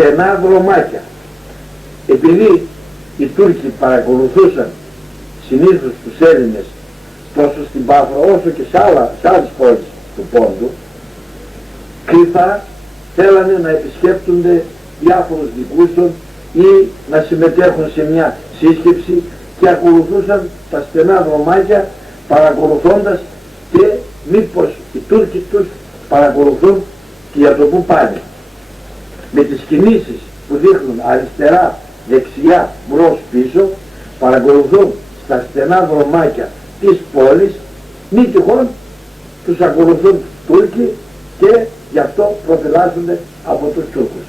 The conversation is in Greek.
στενά δρομάκια. Επειδή οι Τούρκοι παρακολουθούσαν συνήθως τους Έλληνες τόσο στην Πάφο όσο και σε άλλες πόλεις του Πόντου, κρυφά θέλανε να επισκέπτονται διάφορους δικούς των ή να συμμετέχουν σε μια σύσκεψη και ακολουθούσαν τα στενά δρομάκια παρακολουθώντας και μήπως οι Τούρκοι τους παρακολουθούν και για το που πάνε. Με τις κινήσεις που δείχνουν αριστερά, δεξιά, μπρος, πίσω, παρακολουθούν στα στενά δρομάκια της πόλης, μη τυχόν τους ακολουθούν Τούρκοι και γι' αυτό προφυλάσσονται από τους Τούρκους.